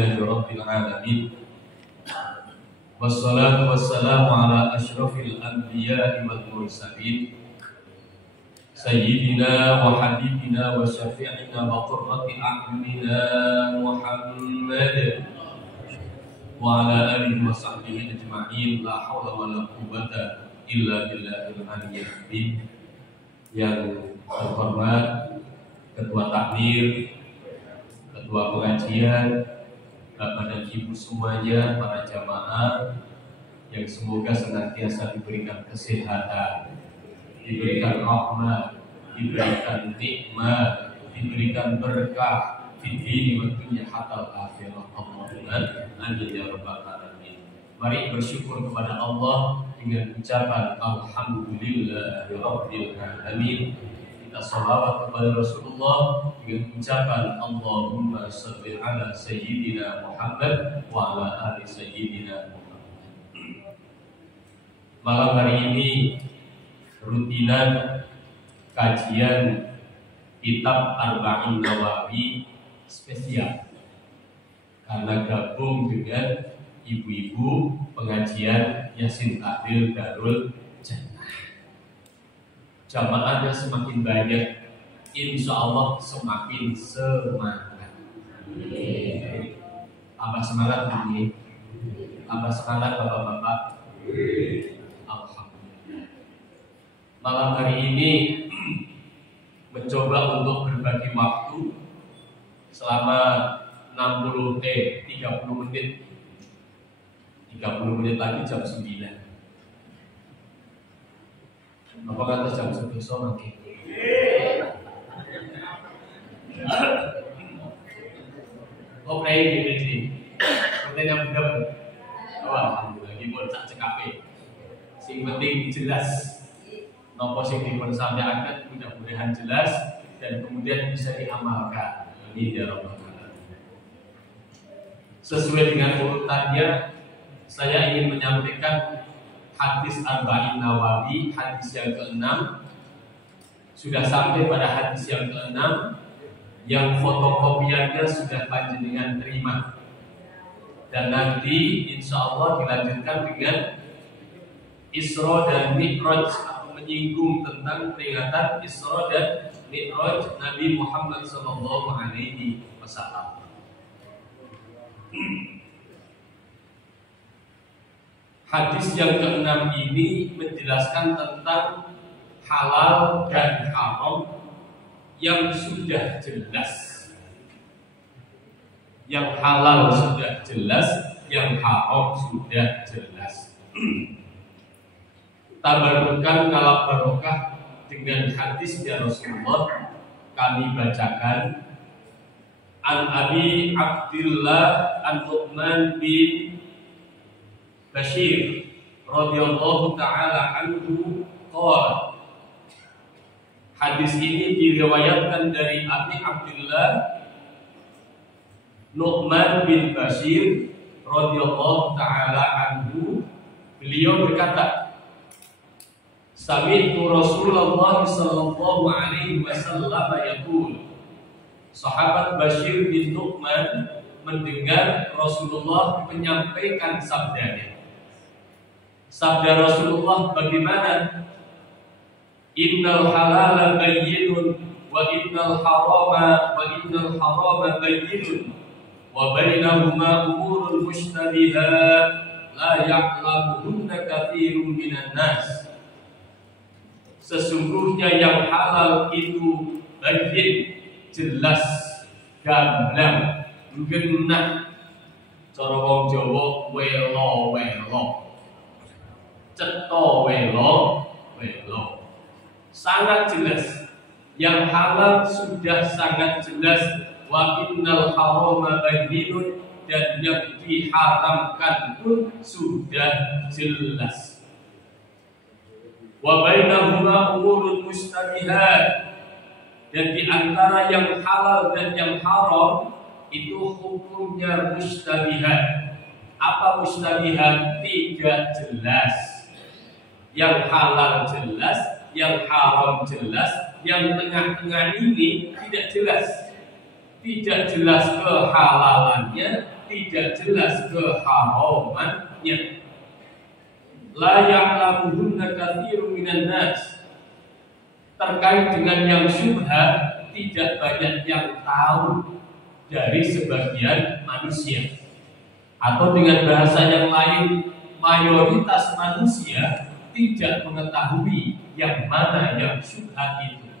Alhamdulillahi Rabbil Alamin. Wassalatu wassalamu ala ashrafil anbiya'i wal mursalin Sayyidina wa habibina wa syafi'ina wa qurrati a'yunina Muhammad wa ala alihi wa sahbihi ajma'in. La hawla wa la quwwata illa billahil aliyyil azim. Yang terhormat Ketua Takmir, Ketua Pengajian, Bapak dan Ibu semuanya, para jamaah yang semoga senantiasa diberikan kesehatan, diberikan rahmat, diberikan nikmat, diberikan berkah di dini wa dunya hatta akhirah. Allahumma amin ya rabbal alamin. Mari bersyukur kepada Allah dengan ucapan alhamdulillahi rabbil alamin. Kita sholawat kepada Rasulullah dengan ucapan Allahumma shalli ala sayyidina Muhammad wa ala ali sayyidina Muhammad. Malam hari ini rutinan kajian kitab Arba'in Nawawi spesial karena gabung dengan ibu-ibu pengajian Yasin Tahlil Darul Jannah. Jamaahnya semakin banyak, insya Allah semakin semangat. Tambah semangat ini, tambah semangat bapak-bapak. Alhamdulillah. Malam hari ini mencoba untuk berbagi waktu selama 30 menit. 30 menit lagi jam 9. Apa kata jam 11 makin? Oke, ini. Kita yang benar. Alhamdulillah, dipun sak cekape. Sing penting jelas. Nopo sing dipun sampaikan mudah-mudahan jelas dan kemudian bisa diamalkan. Amin ya rabbal alamin. Sesuai dengan urutannya, saya ingin menyampaikan hadis Arba'in Nawawi, hadis yang ke-6. Sudah sampai pada hadis yang ke-6, yang fotokopiannya sudah panjenengan terima. Dan nanti insya Allah dilanjutkan dengan Isra dan Mi'raj, menyinggung tentang peringatan Isra dan Mi'raj Nabi Muhammad SAW. Hadis yang ke-6 ini menjelaskan tentang halal dan haram yang sudah jelas. Yang halal sudah jelas, yang haram sudah jelas. Tabarukan kalap barokah dengan hadisnya Rasulullah, kami bacakan An Abi Abdillah An-Nu'man bin Bashir radhiyallahu ta'ala anhu qala. Hadis ini diriwayatkan dari Abi Abdullah Nu'man bin Bashir radhiyallahu ta'ala anhu. Beliau berkata, Sami'tu Rasulullah sallallahu alaihi wasallam yaqul. Sahabat Bashir bin Nu'man mendengar Rasulullah menyampaikan sabdanya. Sabda Rasulullah bagaimana? Innal halala bayyinun wa innal harama bayyinun wa bainahuma umurun mushtabihat la ya'lamuhunna katsirun minan nas. Sesungguhnya yang halal itu bayyin, jelas, gamblang, genah. Cara wong Jawa welo-welo. Ceto welo. Sangat jelas. Yang halal sudah sangat jelas. Wa innal harama bayyinun, dan yang diharamkan pun sudah jelas. Wa bainahuma umurun mustabihat, dan di antara yang halal dan yang haram itu hukumnya mustabihat. Apa mustabihat? Tidak jelas. Yang halal jelas, yang haram jelas, yang tengah-tengah ini tidak jelas. tidak jelas kehalalannya, tidak jelas keharamannya. La ya'lamuhunna katsirun minan nas. Terkait dengan yang syubhat, tidak banyak yang tahu dari sebagian manusia. Atau dengan bahasa yang lain, mayoritas manusia tidak mengetahui yang mana yang syubhat itu.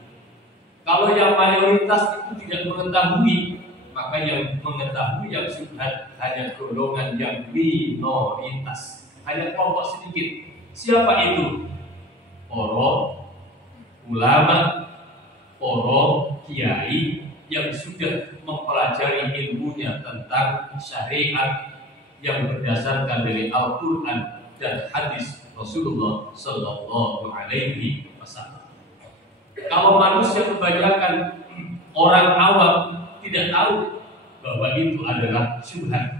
Kalau yang mayoritas itu tidak mengetahui, maka yang mengetahui yang syubhat hanya golongan yang minoritas, hanya kelompok sedikit. Siapa itu? Para ulama, para kiai yang sudah mempelajari ilmunya tentang syariat yang berdasarkan dari Al-Quran dan hadis Rasulullah Sallallahu Alaihi Wasallam. Kalau manusia kebanyakan orang awam tidak tahu bahwa itu adalah syubhat,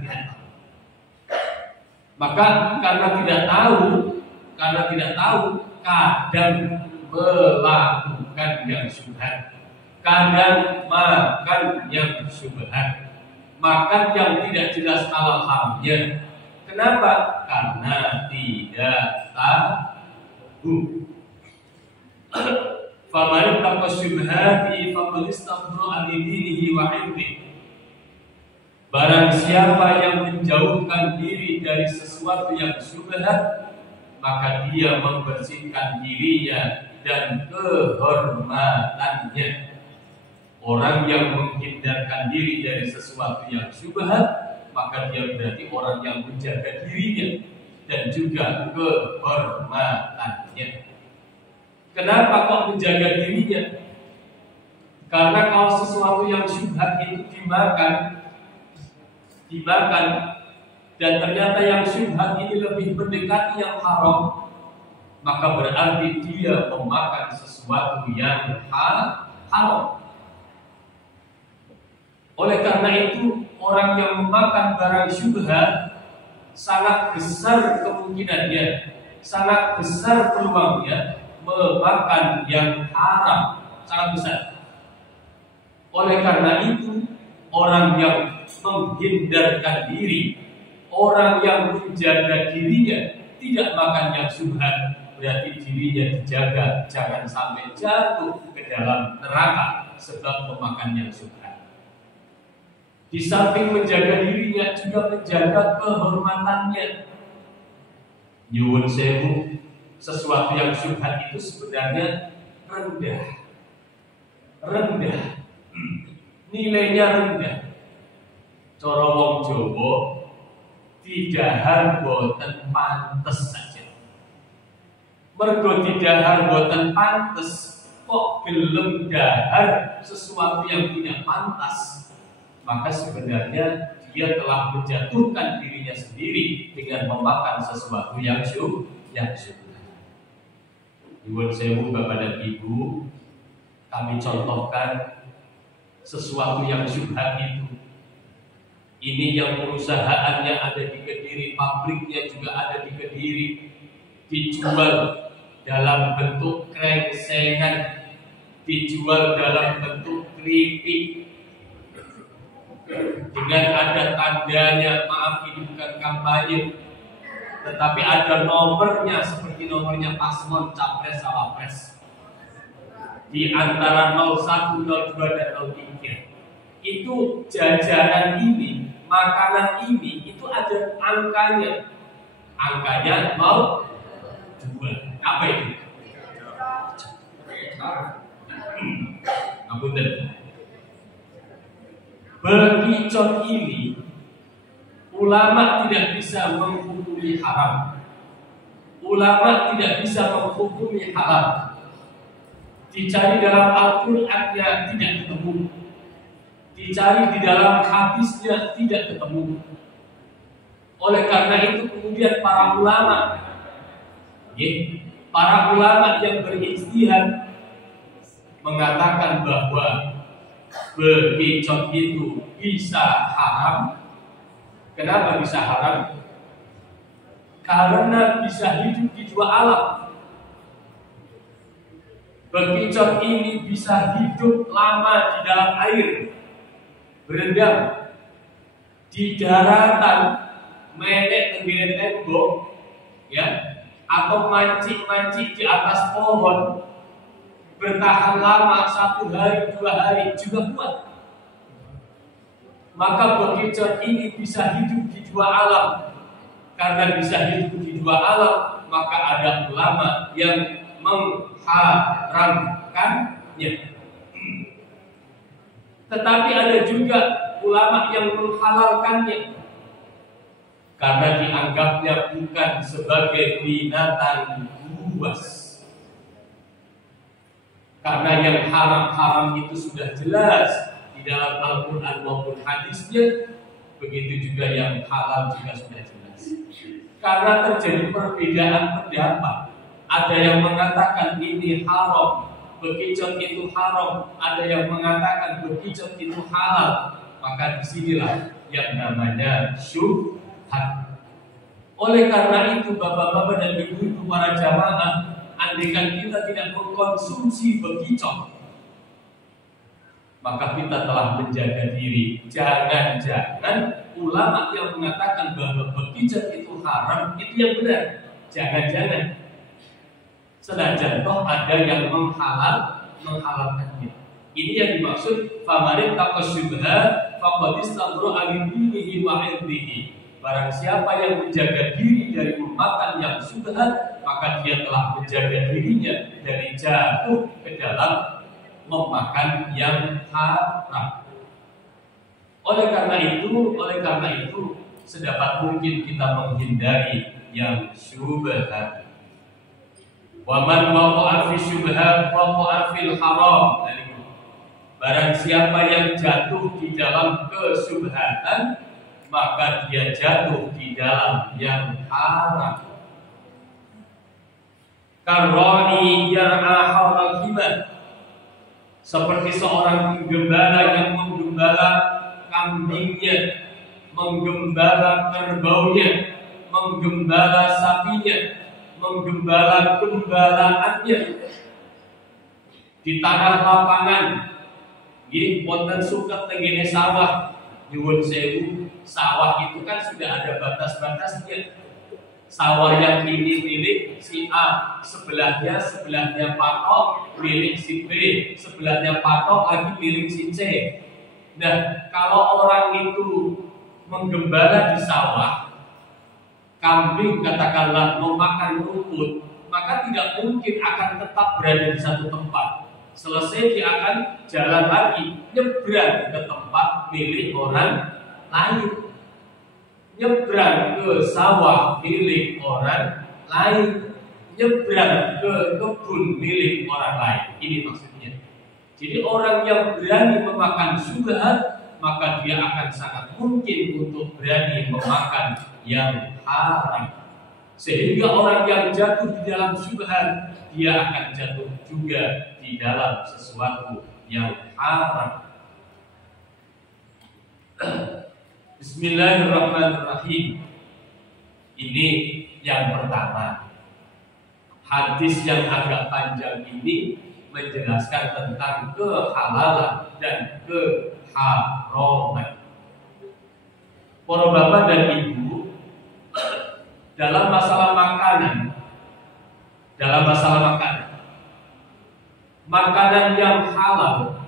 maka karena tidak tahu, kadang melakukan yang syubhat, kadang makan yang syubhat, makan yang tidak jelas halal haramnya. Kenapa? Karena tidak tahu. Faman taqa syubhati faqad istabra li dinihi wa 'irdihi. Barang siapa yang menjauhkan diri dari sesuatu yang syubhat, maka dia membersihkan dirinya dan kehormatannya. Orang yang menghindarkan diri dari sesuatu yang syubhat, maka dia berarti orang yang menjaga dirinya dan juga kehormatannya. Kenapa kok menjaga dirinya? Karena kalau sesuatu yang syubhat itu dimakan, dan ternyata yang syubhat ini lebih mendekati yang haram, maka berarti dia memakan sesuatu yang haram. Oleh karena itu, orang yang memakan barang syubhat sangat besar kemungkinannya, sangat besar peluangnya memakan yang haram, sangat besar. Oleh karena itu, orang yang menghindarkan diri, orang yang menjaga dirinya tidak makan yang syubhat, berarti dirinya dijaga jangan sampai jatuh ke dalam neraka sebab memakan yang syubhat. Di samping menjaga dirinya juga menjaga kehormatannya. Nyuwun sewu, sesuatu yang syubhat itu sebenarnya rendah, nilainya rendah. Cara wong Jawa didahar boten pantes saja. Mergo didahar boten pantes, kok gelem dahar sesuatu yang tidak pantas, maka sebenarnya dia telah menjatuhkan dirinya sendiri dengan memakan sesuatu yang syubhat. Nyuwun sewu Bapak dan Ibu, kami contohkan sesuatu yang syubhat itu. Ini yang perusahaannya ada di Kediri, pabriknya juga ada di Kediri, dijual dalam bentuk krengsengan, dijual dalam bentuk keripik, dengan ada tandanya, maaf ini bukan kampanye, tetapi ada nomornya seperti nomornya paslon capres cawapres di antara 01, 02 dan 03. Itu jajanan ini, makanan ini itu ada angkanya 02. Apa itu? Ngapunten. Bekicot ini ulama tidak bisa menghukumi haram. Ulama tidak bisa menghukumi halal. Dicari dalam Al-Qur'annya tidak ketemu, dicari di dalam hadisnya tidak ketemu. Oleh karena itu kemudian para ulama yang berijtihad mengatakan bahwa bekicot itu bisa haram. Kenapa bisa haram? Karena bisa hidup di dua alam. Bekicot ini bisa hidup lama di dalam air, berendam di daratan, menek tenggine tembok, ya, atau mancing-mancing di atas pohon, bertahan lama 1 hari 2 hari juga kuat. Maka bekicot ini bisa hidup di 2 alam. Karena bisa hidup di 2 alam, maka ada ulama yang mengharamkannya. Tetapi ada juga ulama yang menghalalkannya, karena dianggapnya bukan sebagai binatang buas. Karena yang haram-haram itu sudah jelas di dalam Al-Quran maupun hadisnya, begitu juga yang halal juga sudah jelas. Karena terjadi perbedaan pendapat, ada yang mengatakan ini haram, bekicot itu haram, ada yang mengatakan bekicot itu halal, maka disinilah yang namanya syubhat. Oleh karena itu, bapak-bapak dan ibu-ibu para jamaah, andaikan kita tidak mengkonsumsi bekicot, maka kita telah menjaga diri. Jangan-jangan ulama yang mengatakan bahwa bekicot itu haram, itu yang benar. Jangan-jangan. Senajan toh ada yang menghalalkannya. Ini yang dimaksud famarin taqasyubha faqad istabra li dinihi wa 'irdihi. Barang siapa yang menjaga diri dari memakan yang syubhat, maka dia telah menjaga dirinya dari jatuh ke dalam memakan yang haram. Oleh karena itu sedapat mungkin kita menghindari yang syubhat. Wa man waqa'a fi syubhat waqa'a fil haram. Barang siapa yang jatuh di dalam kesyubhatan, maka dia jatuh di dalam yang haram. Karra'i yar'a hawlal himar, seperti seorang penggembala yang menggembala kambingnya, menggembala kerbaunya, menggembala sapinya, menggembala gembalaannya di tanah lapangan. Nggih, wonten suket tenggene sawah. Nyuwun sewu, sawah itu kan sudah ada batas-batasnya. Sawah yang ini milik si A, sebelahnya patok milik si B, sebelahnya patok lagi milik si C. Nah, kalau orang itu menggembala di sawah, kambing katakanlah memakan rumput, maka tidak mungkin akan tetap berada di satu tempat. Selesai dia akan jalan lagi, nyebrang ke tempat milik orang lain, nyebrang ke sawah milik orang lain, nyebrang ke kebun milik orang lain. Ini maksudnya. Jadi orang yang berani memakan syubhat, maka dia akan sangat mungkin untuk berani memakan yang haram. Sehingga orang yang jatuh di dalam syubhat, dia akan jatuh juga di dalam sesuatu yang haram. Bismillahirrahmanirrahim. Ini yang pertama. Hadis yang agak panjang ini menjelaskan tentang kehalalan dan keharaman. Para bapak dan ibu, dalam masalah makanan, makanan yang halal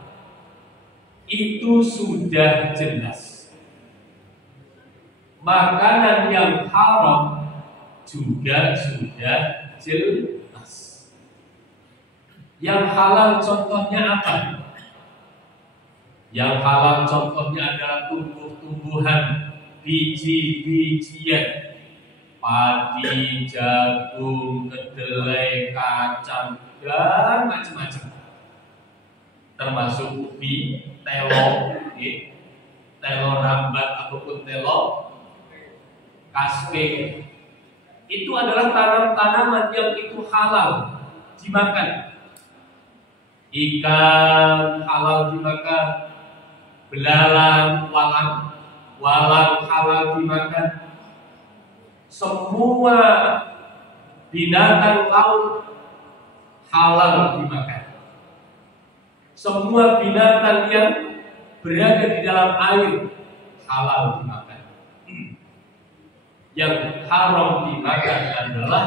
itu sudah jelas. Makanan yang haram juga sudah jelas. Yang halal contohnya apa? Yang halal contohnya adalah tumbuh-tumbuhan, biji-bijian, padi, jagung, kedelai, kacang, dan macam-macam. Termasuk ubi, telo, telo rambat ataupun telo kaspe. Itu adalah tanam-tanaman yang itu halal dimakan. Ikan halal dimakan, belalang, walang halal dimakan. Semua binatang laut halal dimakan. Semua binatang yang berada di dalam air halal dimakan. Yang haram dimakan adalah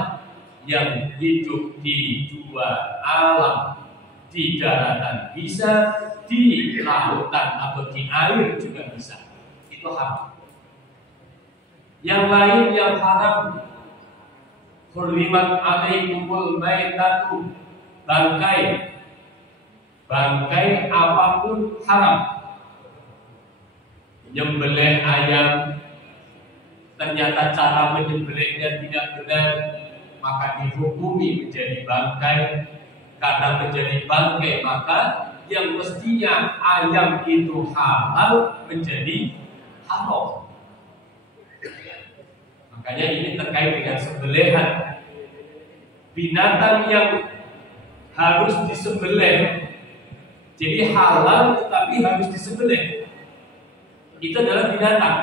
yang hidup di dua alam, di daratan bisa, di lautan atau di air juga bisa. Itu haram. Yang lain yang haram, hurrimat alaikumul maitatu, bangkai apapun haram. Menyembelih ayam, ternyata cara menyembelihnya tidak benar, maka dihukumi menjadi bangkai. Karena menjadi bangkai, maka yang mestinya ayam itu halal menjadi haram. Makanya ini terkait dengan sembelihan. Binatang yang harus disembelih, jadi halal tetapi harus disembelih, itu adalah binatang.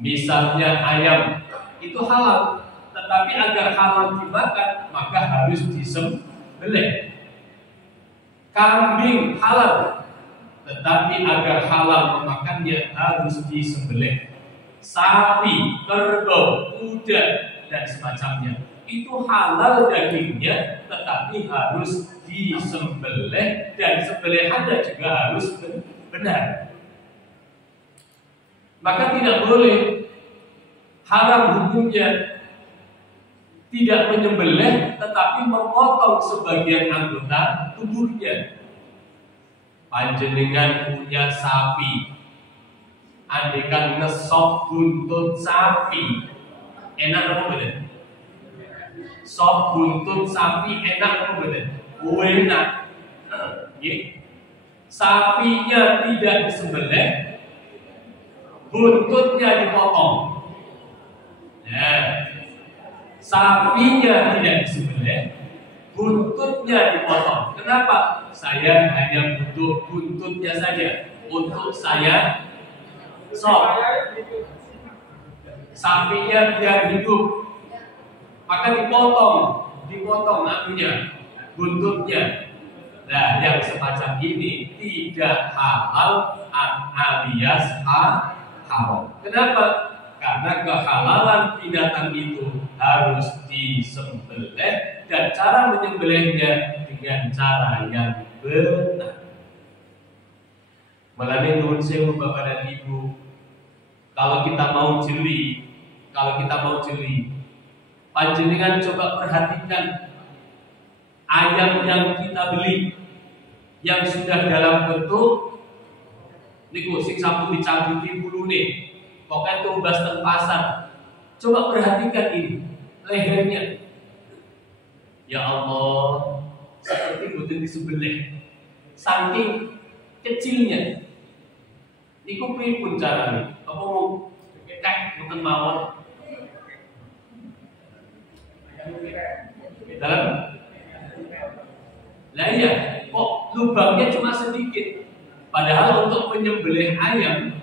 Misalnya ayam itu halal, tetapi agar halal dimakan maka harus disembelih. Kambing halal, tetapi agar halal memakannya harus disembelih. Sapi, kerbau, kuda dan semacamnya itu halal dagingnya, tetapi harus disembelih dan sembelihannya juga harus benar. Maka tidak boleh, haram hukumnya tidak menyembelih tetapi memotong sebagian anggota tubuhnya. Panjenengan punya sapi, andaikan ngesop buntut sapi, enak apa bener? Sop buntut sapi enak apa bener? Enak. Sapinya tidak disembelih, buntutnya dipotong. Nah, sapinya tidak disembelih, buntutnya dipotong. Kenapa? Saya hanya butuh buntutnya saja untuk saya sop. Sapinya biar hidup, maka dipotong buntutnya. Nah, yang semacam ini tidak halal alias haram. Kenapa? Karena kehalalan binatang itu harus disembelih dan cara menyembelihnya dengan cara yang benar. Mulane nuwun sewu Bapak dan Ibu, kalau kita mau jeli, panjenengan coba perhatikan ayam yang kita beli yang sudah dalam bentuk niku sing sampun dicambuti bulune, pokoknya tumbas teng pasar. Coba perhatikan ini lehernya. Ya Allah, seperti butuh disembelih. Saking kecilnya. Niku pripun carane? Apa mau kekek mboten mawon? Dalam lah iya, kok lubangnya cuma sedikit. Padahal untuk menyembelih ayam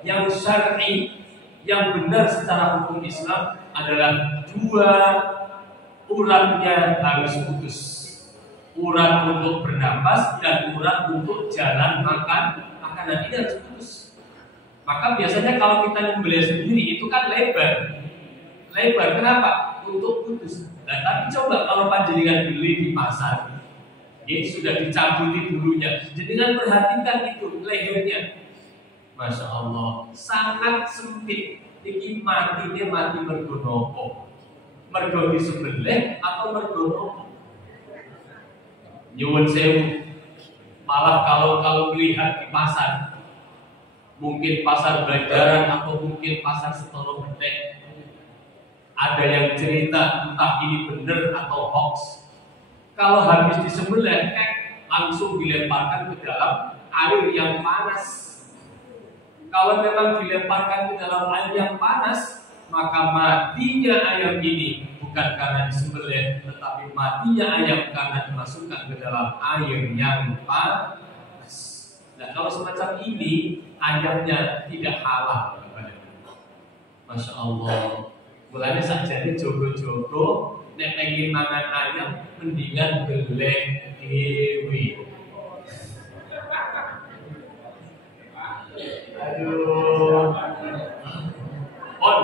yang syar'i, yang benar secara hukum Islam adalah dua uratnya harus putus. Urat untuk bernapas dan urat untuk jalan makanan ini harus putus. Maka biasanya kalau kita menyembelih sendiri itu kan lebar. Kenapa? Untuk putus. Nah, tapi coba kalau panjenengan beli di pasar, ini sudah dicabuti bulunya. Jenengan perhatikan itu lehernya. Masya Allah, sangat sempit. Ini mati mergo nopo? Mergo disembelih atau mergo nopo? Nyuwun sewu. Malah kalau melihat di pasar, mungkin pasar Banjaran atau mungkin pasar Setoro Gede, ada yang cerita entah ini benar atau hoax. Kalau habis disembelih, langsung dilemparkan ke dalam air yang panas. Kalau memang dilemparkan ke dalam air yang panas, maka matinya ayam ini bukan karena disembelih, tetapi matinya ayam karena dimasukkan ke dalam air yang panas. Nah, kalau semacam ini, ayamnya tidak halal. Masya Allah. Mulanya saja ini jogo-jogo, nek pengen mangan ayam, mendingan beleh dewi. Aduh. Pon,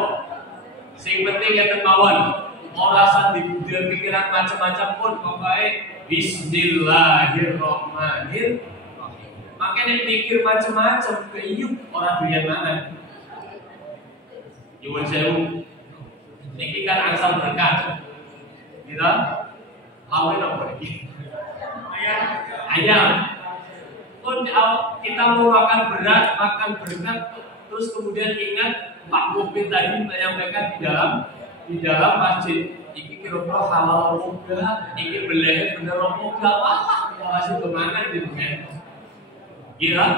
sing penting ya mawon. Ora usah dipikiran macam-macam pun, pokoknya Bismillahirrahmanirrahim. Makanya pikir macam-macam keyup orang doyan mangan. Nyuwun sewu. Niki kan angsal berkah. Gitu. Lawan apa iki? Ayam. Pun kita mau makan berat, makan berkat, terus kemudian ingat Pak Mufid tadi menyampaikan di dalam masjid. Iki kira-kira halal moga, iki beleh bener moga, wah masih kemangan di pengen. Gila,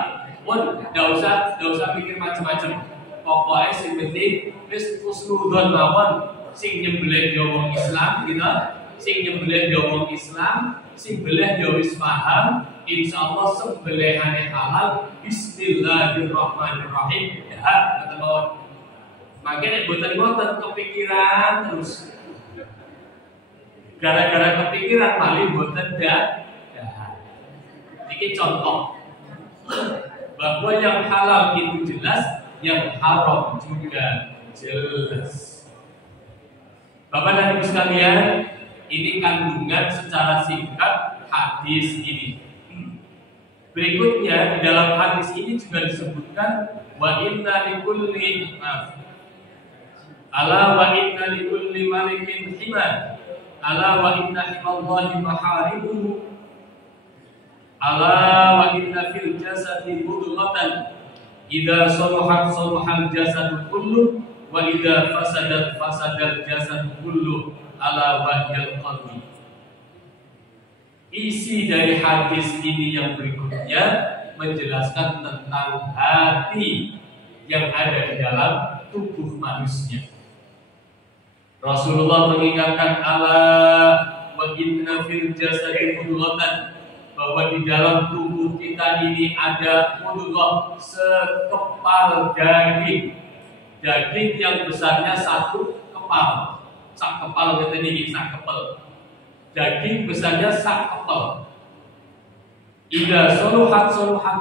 pun gak usah pikir macam-macam. Pokoknya sing penting wis husnudzon mawon, sing nyembelih yo wong Islam gitu, sing nyembelih yo wong Islam, sing beleh yo wis paham, insyaallah sembelihane halal. Bismillahirrahmanirrahim. Ya, kata mawon. Makanya boten kepikiran terus. Gara-gara kepikiran paling boten dah. Ini contoh bahwa yang halal itu jelas, yang haram juga jelas. Bapak dan Ibu sekalian, ini kandungan secara singkat hadis ini. Berikutnya di dalam hadis ini juga disebutkan wa inna likulli ala wa inna likulli malikin himad. Ala wa inna himallahi maharimuhu. Ala wa inna fil jasadi mudghatan idza salahat salahal jasadu kullu wa idza fasadat fasadal jasadu kullu ala wahyal qalbi. Isi dari hadis ini yang berikutnya menjelaskan tentang hati yang ada di dalam tubuh manusia. Rasulullah mengingatkan wa inna fil jasadi mudghatan, bahwa di dalam tubuh kita ini ada mudghah, sekepal daging. Daging yang besarnya satu kepal. Sak kepal kita ini sak kepal. Daging besarnya sak kepal. Idza saluhat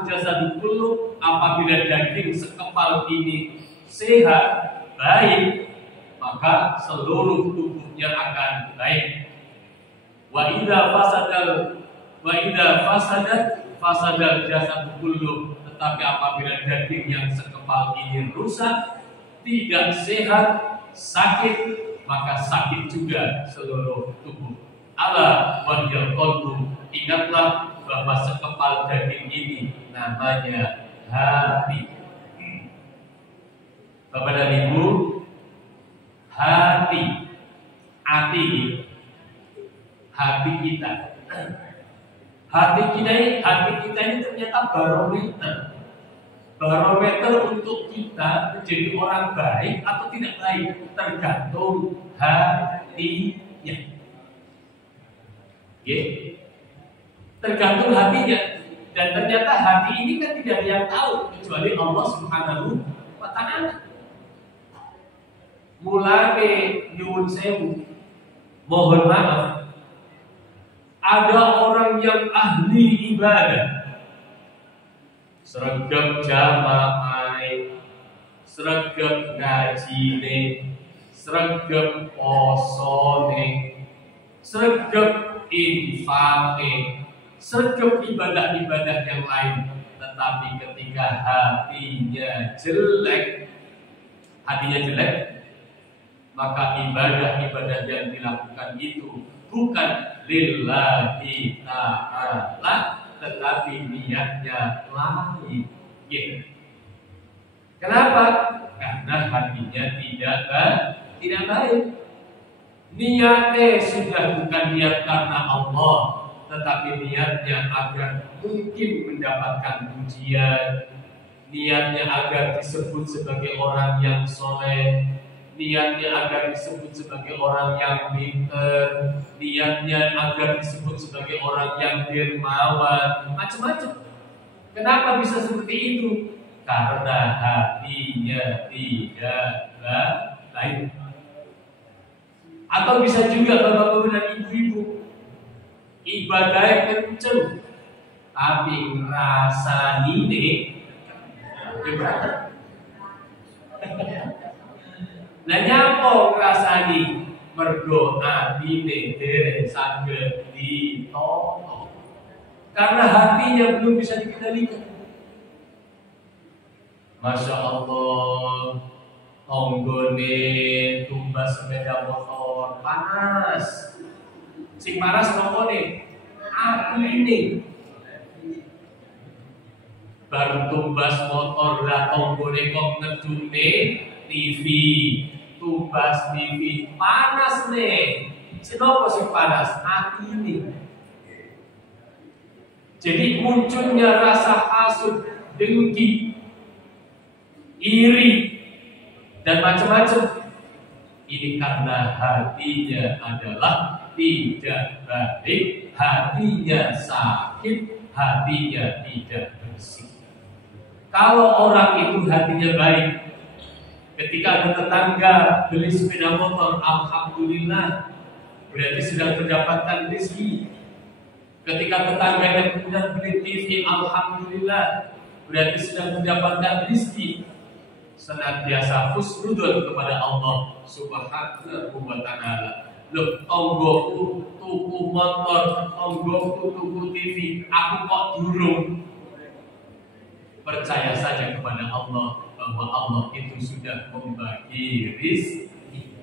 jasadu kullu, apabila daging sekepal ini sehat, baik, maka seluruh tubuhnya akan baik. Wa idza fasadat jasad kullu, tetapi apabila daging yang sekepal ini rusak, tidak sehat, sakit, maka sakit juga seluruh tubuh. Ala wahyal qalbu, ingatlah bahwa sekepal daging ini namanya hati. Bapak dan Ibu, hati kita. Hati kita ini ternyata barometer untuk kita menjadi orang baik atau tidak baik, tergantung hatinya. Tergantung hatinya. Dan ternyata hati ini kan tidak ada yang tahu kecuali Allah Subhanahu wa Ta'ala. Mulai nyuwun sewu, mohon maaf, ada orang yang ahli ibadah, sregep jamaah, sregep ngajine, sregep posone, sregep infake, sregep ibadah-ibadah yang lain, tetapi ketika hatinya jelek, maka ibadah-ibadah yang dilakukan itu bukan lillahi ta'ala, tetapi niatnya lain. Kenapa? Karena hatinya tidak baik. Niatnya sudah bukan niat karena Allah, tetapi niatnya agar mungkin mendapatkan pujian, niatnya agar disebut sebagai orang yang soleh, niatnya agar disebut sebagai orang yang pintar, niatnya agar disebut sebagai orang yang dermawan, macam-macam. Kenapa bisa seperti itu? Karena hatinya tidak baik. Atau bisa juga bapak-bapak dan ibu-ibu, ibadahnya kenceng, tapi ngerasani deh Nah nyapa ngrasani mergo atine dereng saged ditompo. Karena hatinya belum bisa dikendalikan. Masya Allah, tonggone tumbas sepeda motor panas. Sing panas nongone aku ini. Baru tumbas motor lah tonggone kok ngedune TV, tumbas TV panas nih. Kenapa sih panas? Aku ini. Jadi munculnya rasa hasud, dengki, iri, dan macam-macam. Ini karena hatinya adalah tidak baik, hatinya sakit, hatinya tidak bersih. Kalau orang itu hatinya baik, ketika ada tetangga beli sepeda motor, alhamdulillah, berarti sedang mendapatkan rezeki. Ketika tetangganya kemudian beli TV, alhamdulillah, berarti sedang mendapatkan rezeki. Senantiasa husnudon kepada Allah Subhanahu wa ta'ala. Loh, tonggoku tuku motor, tonggoku tuku TV, aku kok durung. Percaya saja kepada Allah bahwa Allah itu sudah membagi rezeki.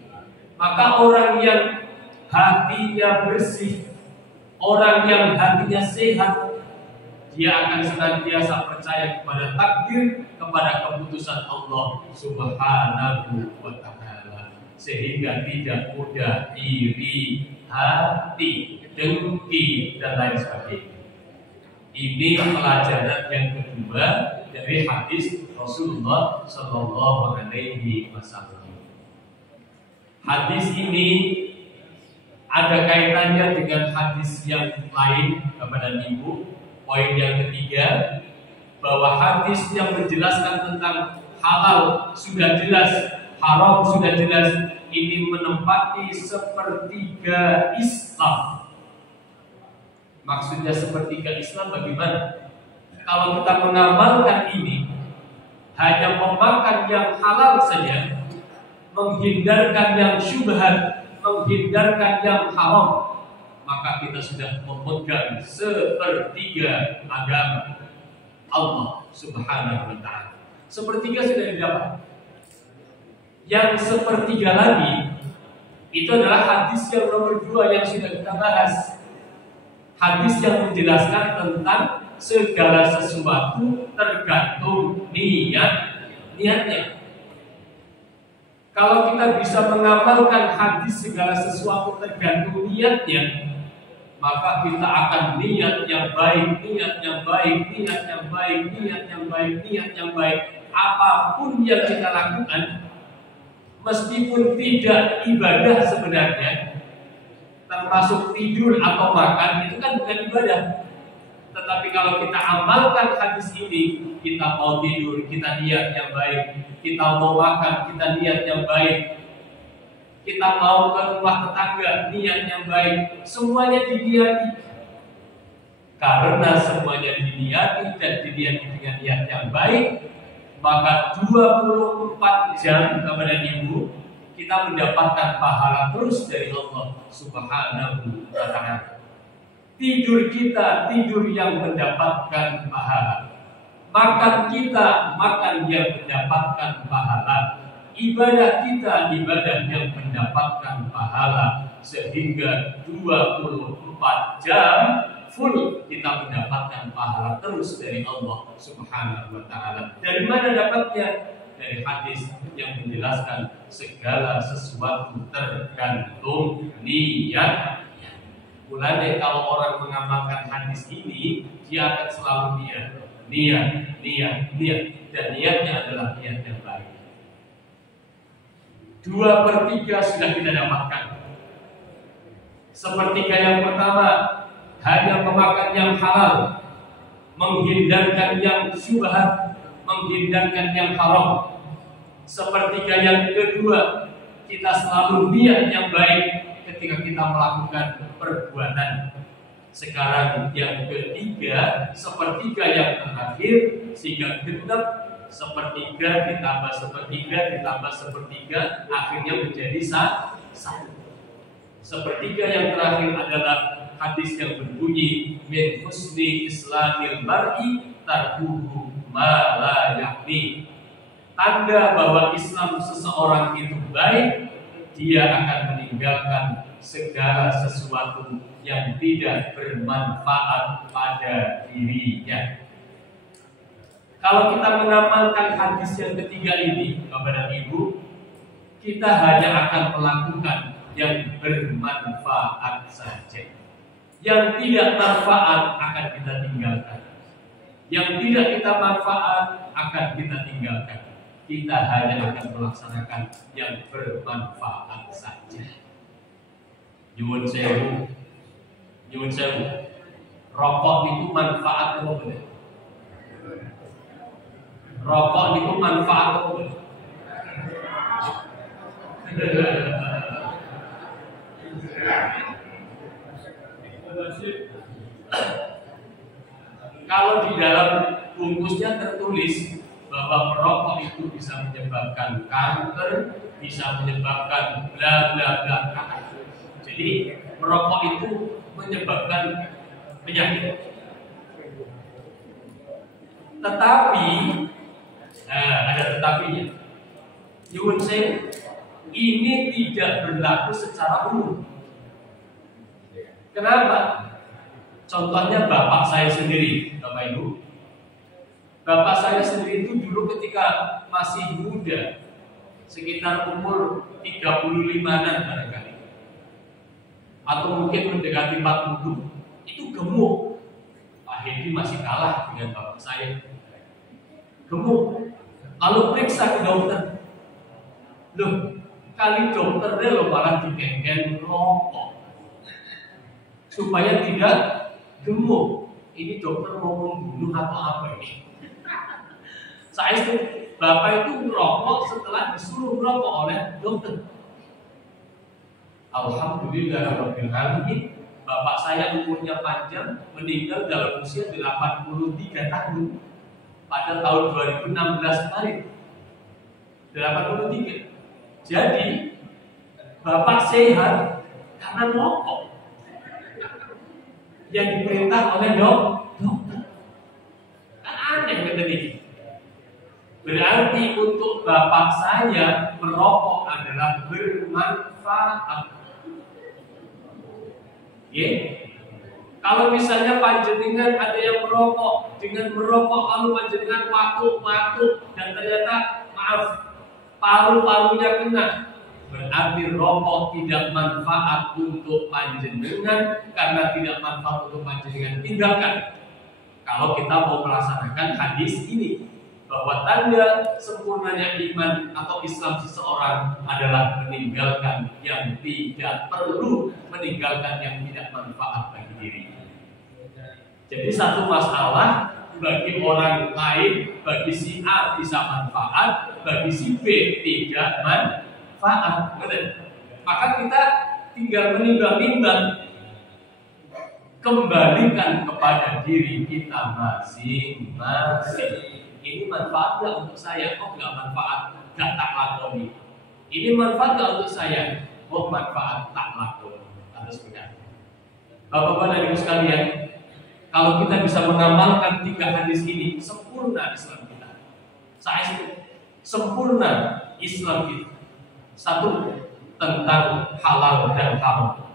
Maka orang yang hatinya bersih, orang yang hatinya sehat, dia akan senantiasa percaya kepada takdir, kepada keputusan Allah Subhanahu wa ta'ala, sehingga tidak mudah iri hati, dengki, dan lain sebagainya. Ini pelajaran yang kedua dari hadis Rasulullah Sallallahu Alaihi Wasallam. Hadis ini ada kaitannya dengan hadis yang lain kepada Ibu. Poin yang ketiga, bahwa hadis yang menjelaskan tentang halal sudah jelas, haram sudah jelas, ini menempati sepertiga Islam. Maksudnya sepertiga Islam bagaimana? Kalau kita mengamalkan ini, hanya memakan yang halal saja, menghindarkan yang syubhat, menghindarkan yang haram, maka kita sudah memegang sepertiga agama Allah Subhanahu wa ta'ala. Sepertiga sudah didapat. Yang sepertiga lagi itu adalah hadis yang nomor 2 yang sudah kita bahas. Hadis yang menjelaskan tentang segala sesuatu tergantung niatnya. Kalau kita bisa mengamalkan hadis segala sesuatu tergantung niatnya, maka kita akan niat yang baik, niat yang baik, niat yang baik, niat yang baik, niat yang baik. Apapun yang kita lakukan, meskipun tidak ibadah sebenarnya, termasuk tidur atau makan, itu kan bukan ibadah. Tetapi kalau kita amalkan hadis ini, kita mau tidur, kita niat yang baik, kita mau makan, kita niat yang baik, kita mau ke rumah tetangga, niat yang baik, semuanya diniati. Karena semuanya diniati dan diniati dengan niat yang baik, maka 24 jam kepada Ibu kita mendapatkan pahala terus dari Allah Subhanahu wa ta'ala. Tidur kita tidur yang mendapatkan pahala. Makan kita makan yang mendapatkan pahala. Ibadah kita ibadah yang mendapatkan pahala, sehingga 24 jam full kita mendapatkan pahala terus dari Allah Subhanahu wa ta'ala. Dari mana dapatnya? Dari hadis yang menjelaskan segala sesuatu tergantung niat. Mulanya kalau orang mengamalkan hadis ini, dia akan selalu niat, dan niatnya adalah niat yang baik. 2/3 sudah kita dapatkan. Sepertiga yang pertama hanya memakan yang halal, menghindarkan yang syubhat, menghindarkan yang haram. Sepertiga yang kedua, kita selalu niat yang baik ketika kita melakukan perbuatan. Sekarang yang ketiga, sepertiga yang terakhir, sehingga genap sepertiga ditambah sepertiga ditambah sepertiga akhirnya menjadi satu. Sepertiga yang terakhir adalah hadis yang berbunyi min husni islamil mar'i tarkuhu ma la yahni. Tanda bahwa Islam seseorang itu baik, dia akan meninggalkan segala sesuatu yang tidak bermanfaat pada dirinya. Kalau kita mengamalkan hadis yang ketiga ini, Bapak dan Ibu, kita hanya akan melakukan yang bermanfaat saja. Yang tidak manfaat akan kita tinggalkan. Yang tidak kita manfaat akan kita tinggalkan. Kita hanya akan melaksanakan yang bermanfaat saja. Nyuwun sewu. Rokok itu manfaat apa bener? Rokok itu manfaat apa bener? Kalau di dalam bungkusnya tertulis bahwa merokok itu bisa menyebabkan kanker, bisa menyebabkan bla bla bla. Jadi merokok itu menyebabkan penyakit. Tetapi, ada tetapinya. Nyuwun sewu, ini tidak berlaku secara umum. Kenapa? Contohnya bapak saya sendiri, Bapak Ibu. Bapak saya sendiri itu dulu ketika masih muda, sekitar umur 35-an barangkali, atau mungkin mendekati 40, itu gemuk. Pak Hedi masih kalah dengan bapak saya. Gemuk. Lalu periksa ke dokter. Loh, kali dokternya lo malah dikengken rokok supaya tidak gemuk. Ini dokter mau membunuh atau apa ini? Saya itu, bapak itu merokok setelah disuruh merokok oleh dokter. Alhamdulillah bapak saya umurnya panjang, meninggal dalam usia 83 tahun pada tahun 2016 kemarin. 83. Jadi bapak sehat karena merokok yang diperintah oleh dokter. Kan aneh kata ini. Berarti untuk bapak saya merokok adalah bermanfaat. Kalau misalnya panjenengan ada yang merokok, dengan merokok lalu panjenengan waktu dan ternyata paru-parunya kena, berarti rokok tidak manfaat untuk panjenengan. Karena tidak manfaat untuk panjenengan, tinggalkan. Kalau kita mau melaksanakan hadis ini, bahwa tanda sempurnanya iman atau Islam seseorang adalah meninggalkan yang tidak perlu, meninggalkan yang tidak manfaat bagi diri. Jadi satu masalah bagi orang lain, bagi si A bisa manfaat, bagi si B tidak manfaat. Maka kita tinggal menimbang-nimbang, kembalikan kepada diri kita masing-masing. Ini manfaat gak untuk saya? Oh gak manfaat, gak tak lakoni. Ini manfaat gak untuk saya? Oh manfaat, tak lakoni. Harus benar. Bapak-bapak dan ibu sekalian, kalau kita bisa mengamalkan 3 hadis ini, sempurna Islam kita. Saya sempurna Islam kita. 1, tentang halal dan haram,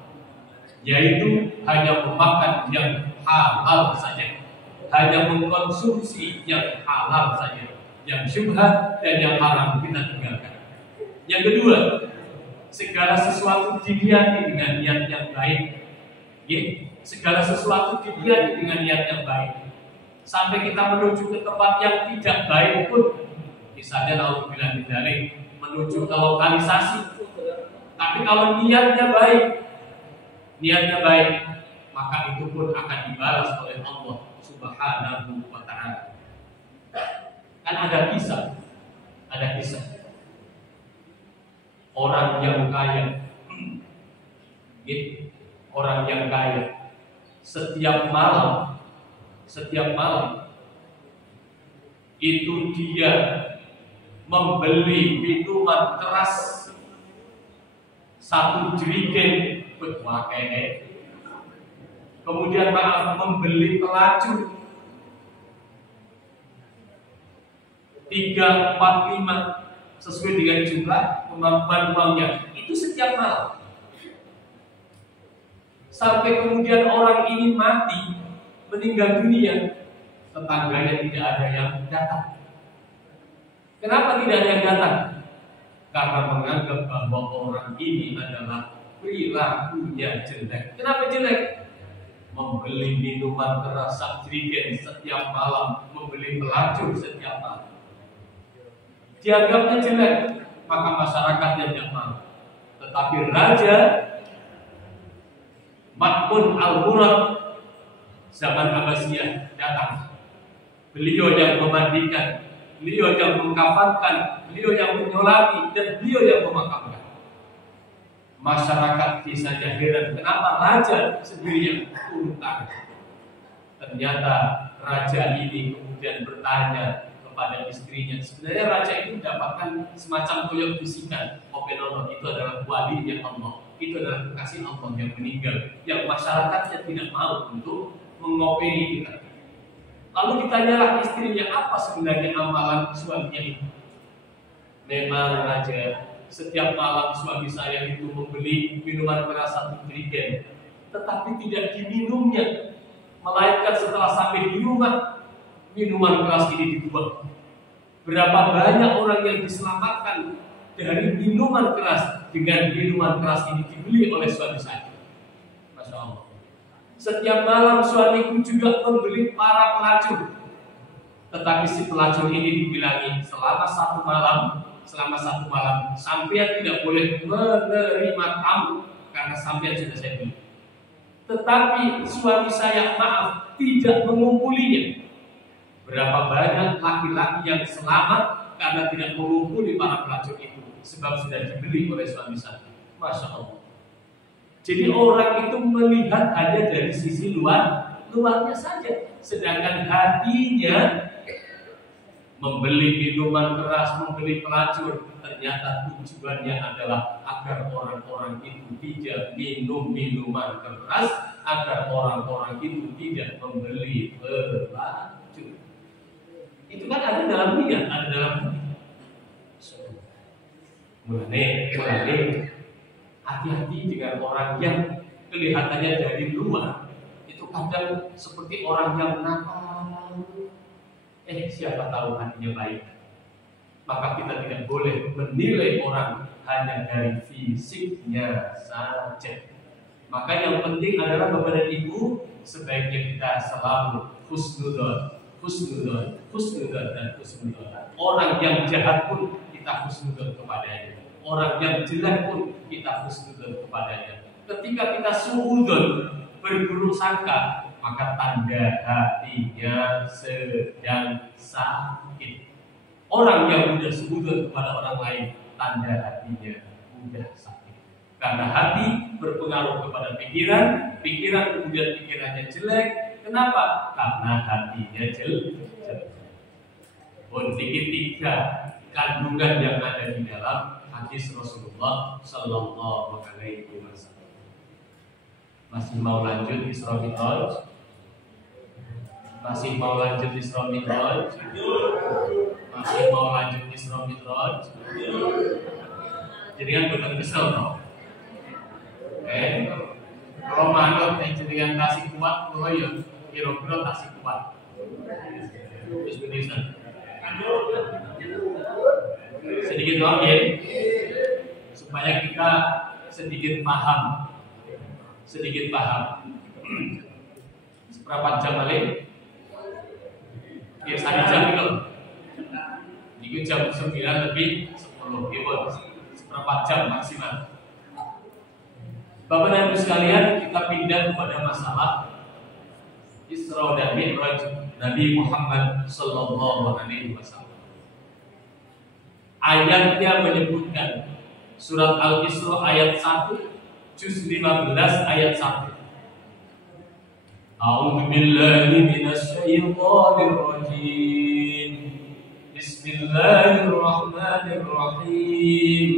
yaitu hanya memakan yang halal saja, hanya mengkonsumsi yang halal saja, yang syubhat dan yang haram kita tinggalkan. Yang kedua, segala sesuatu diniati dengan niat yang baik. Segala sesuatu diniati dengan niat yang baik. Sampai kita menuju ke tempat yang tidak baik pun, misalnya naudzubillah min dzalik, menuju ke lokalisasi. Tapi kalau niatnya baik, maka itu pun akan dibalas oleh Allah Subhanahu wa ta'ala. Kan ada kisah. Orang yang kaya, setiap malam itu dia membeli minuman keras 1 jerigen berwakai, kemudian membeli pelacur 3, 4, 5 sesuai dengan jumlah kemampuan uangnya, itu setiap malam. Sampai kemudian orang ini mati, meninggal dunia, tetangganya tidak ada yang datang. Kenapa tidak ada yang datang? Karena menganggap bahwa orang ini adalah perilakunya jelek. Kenapa jelek? Membeli minuman keras 1 jerigen setiap malam, membeli pelacur setiap malam. Dianggapnya jelek, maka masyarakatnya tidak mau. Tetapi Raja Ma'mun Al-Murad zaman Abbasiyah datang. Beliau yang memandikan, beliau yang mengkafankan, beliau yang menyolati, dan beliau yang memakamkan. Masyarakat desanya heran, kenapa raja sendiri yang turun tangan? Ternyata raja ini kemudian bertanya kepada istrinya. Sebenarnya raja itu mendapatkan semacam koyok bisikan, Openono itu adalah walinya Allah, itu adalah kekasih Allah yang meninggal, yang masyarakatnya tidak mau untuk mengopeni kita. Lalu ditanyalah istrinya, apa sebenarnya amalan suaminya itu? Memang raja, setiap malam suami saya itu membeli minuman keras 1 jerigen, tetapi tidak diminumnya, melainkan setelah sampai di rumah minuman keras ini dibuang. Berapa banyak orang yang diselamatkan dari minuman keras dengan minuman keras ini dibeli oleh suami saya. Masya Allah. Setiap malam suamiku juga membeli para pelacur, tetapi si pelacur ini dibilangi selama satu malam sampean tidak boleh menerima tamu karena sampean sudah saya beli. Tetapi suami saya maaf tidak mengumpulinya. Berapa banyak laki-laki yang selamat karena tidak mengumpuli para pelacur itu, sebab sudah dibeli oleh suami saya. Masya Allah. Jadi orang itu melihat hanya dari sisi luarnya saja, sedangkan hatinya membeli minuman keras, membeli pelacur, ternyata tujuannya adalah agar orang-orang itu tidak minum minuman keras, agar orang-orang itu tidak membeli pelacur. Itu kan ada dalam niat, ada dalam hati. Mulai hati-hati dengan orang yang kelihatannya dari luar itu kadang seperti orang yang nakal. Siapa tahu hatinya baik. Maka kita tidak boleh menilai orang hanya dari fisiknya saja. Maka yang penting adalah Bapak dan Ibu, sebaiknya kita selalu husnudzon. Orang yang jahat pun kita husnudzon kepadanya. Orang yang jelek pun kita husnudzon kepadanya. Ketika kita suudzon, berburuk sangka, maka tanda hatinya sedang sakit. Orang yang mudah suudzon kepada orang lain, tanda hatinya mudah sakit. Karena hati berpengaruh kepada pikiran, pikiran kemudian pikirannya jelek. Kenapa? Karena hatinya jelek. Tiga kandungan yang ada di dalam hadis Rasulullah Sallallahu Alaihi Wasallam. Masih mau lanjut Isra Mi'raj? Masih mau lanjut Isra Mi'raj? Masih mau lanjut Isra Mi'raj? Jadi kan bukan kesel toh. Kalau manut yang jenengan kasih kuat, kalau ya kira-kira kasih kuat. Terus begitu. Sedikit lagi supaya kita sedikit paham. Seberapa jam balik? Ya 1 jam itu. Ini jam 9 lebih 10 gitu. Seberapa jam maksimal? Bapak dan Ibu sekalian, kita pindah kepada masalah Isra dan Mi'raj Nabi Muhammad Sallallahu Alaihi Wasallam. Ayatnya menyebutkan surat Al-Isra ayat 1, juz 15 ayat 1. A'udzu billahi minasy syaithanir rajim. Bismillahirrahmanirrahim.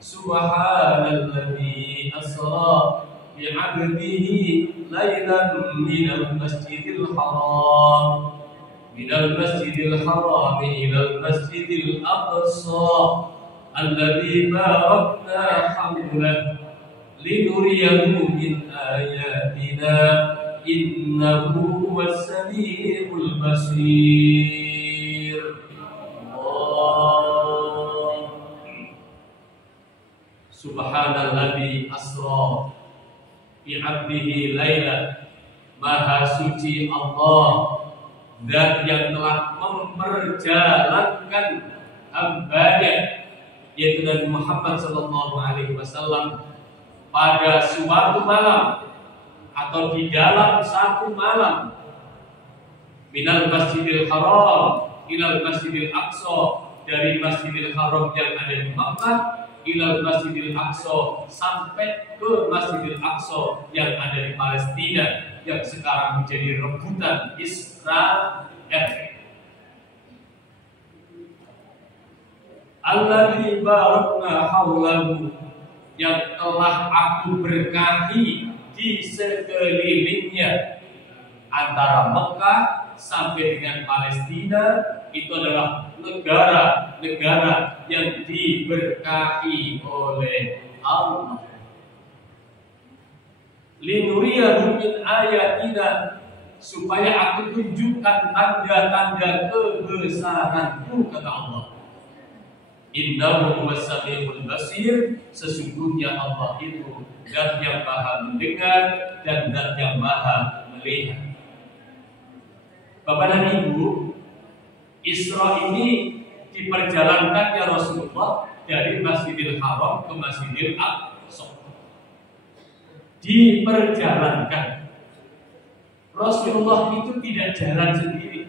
Subhanalladzi asra bi'abdihi lailan minal masjidil haram ilal masjidil aqsa alladzi barakna hawlahu linuriyahu min ayatina innahu huwas samiul basir. Subhanalladzi asra bi'abdihi laila. Maha suci Allah, Zat yang telah memperjalankan hambanya, yaitu Nabi Muhammad SAW, pada suatu malam atau di dalam satu malam, minal masjidil haram ilal masjidil aqsa, dari masjidil haram yang ada di Makkah ilal masjidil aqsa, sampai ke masjidil aqsa yang ada di Palestina, yang sekarang menjadi rebutan Israel. Alladzi barakna haulahu, yang telah aku berkahi di sekelilingnya. Antara Mekah sampai dengan Palestina itu adalah negara-negara yang diberkahi oleh Allah. Linuriyahu min ayatina, supaya aku tunjukkan tanda-tanda kebesaranku, kata Allah. Innahu huwas samiul basir, sesungguhnya Allah itu Zat yang Maha mendengar dan Zat yang Maha melihat. Bapak dan Ibu, Isra ini diperjalankannya Rasulullah dari Masjidil Haram ke Masjidil Aqsa. Diperjalankan. Rasulullah itu tidak jalan sendiri.